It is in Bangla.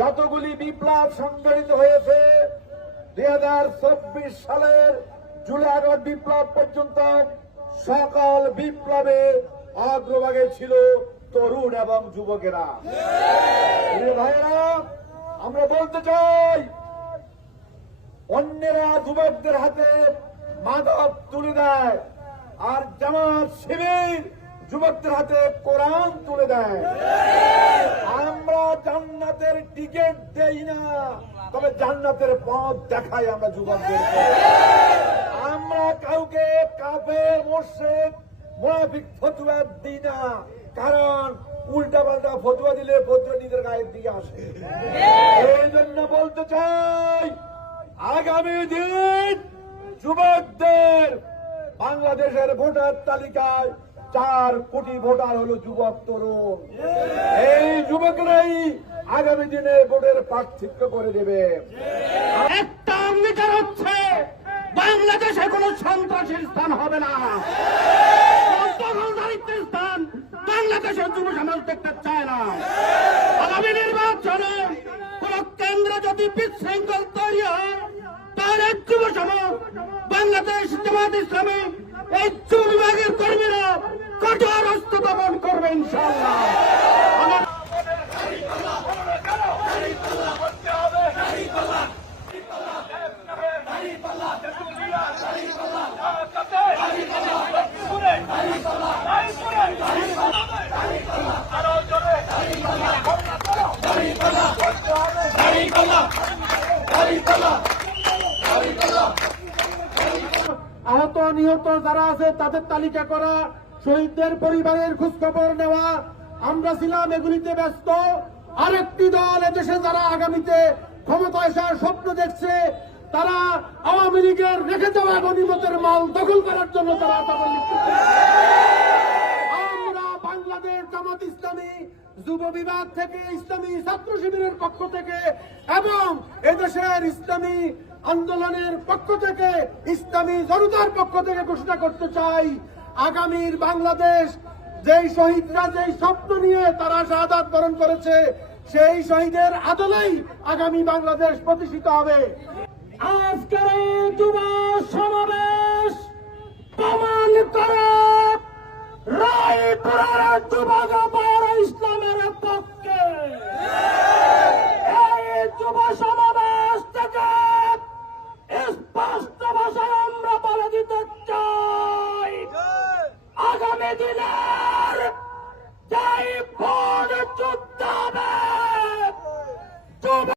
যতগুলি বিপ্লব সংগঠিত হয়েছে, দুই হাজার চব্বিশ সালের জুলাই বিপ্লব পর্যন্ত সকল বিপ্লবে অগ্রভাগে ছিল তরুণ এবং যুবকেরা। ভাইয়েরা, আমরা বলতে চাই, অন্যেরা যুবকদের হাতে মাদক তুলে দেয়, আর জামাত শিবির যুবকদের হাতে কোরআন তুলে দেয়। জান্নাতের টিকিট দেই না। তবে জান্নাতের পথ দেখাই আমরা যুবকদের। আমরা কাউকে কাফে, মোর্শেদ, মোনাফিক ফতুয়া দিই না। কারণ উল্টা পাল্টা ফতুয়া দিলে ফতুয়া নিজের গায়ের দিকে আসে। এই জন্য বলতে চাই, আগামী দিন যুবকদের বাংলাদেশের ভোটার তালিকায় চার কোটি ভোটার হলো যুবক, তরুণ। এই যুবকরাই আগামী দিনে ভোটের পার্থক্য করে দেবে। একটা অঙ্গীকার হচ্ছে, বাংলাদেশে কোনো সন্ত্রাসের স্থান হবে না। স্থান বাংলাদেশের যুব সমাজ দেখতে চায় না। আগামী নির্বাচনে কোন কেন্দ্র যদি বিশৃঙ্খল তৈরি হয়, তাহলে যুব সমাজ, বাংলাদেশ জামাত ইসলামী এই যুব বিভাগের কর্মীরা দমন করবে ইনশাল্লাহ আহত নিহত যারা আছে তাদের তালিকা করা। শহীদদের পরিবারের খোঁজখবর নেওয়া। আমরা ছিলাম এগুলিতে ব্যস্ত। আরেকটি দল এদেশে যারা আগামীতে ক্ষমতায় আসার স্বপ্ন দেখছে, তারা আওয়ামী লীগের রেখে যাওয়া গণিমতের মাল দখল করার জন্য তারা। আমরা বাংলাদেশ জামাত ইসলামী যুব বিভাগ থেকে ইসলামী ছাত্র শিবিরের পক্ষ থেকে এবং এদেশের ইসলামী আন্দোলনের পক্ষ থেকে ইসলামী জনতার পক্ষ থেকে ঘোষণা করতে চাই। আগামীর বাংলাদেশ যেই শহীদরা যেই স্বপ্ন নিয়ে তারা শাহাদ বরণ করেছে, সেই শহীদের আদলেই আগামী বাংলাদেশ প্রতিষ্ঠিত হবে। আজকের সমাবেশ প্রমাণ করে Winner!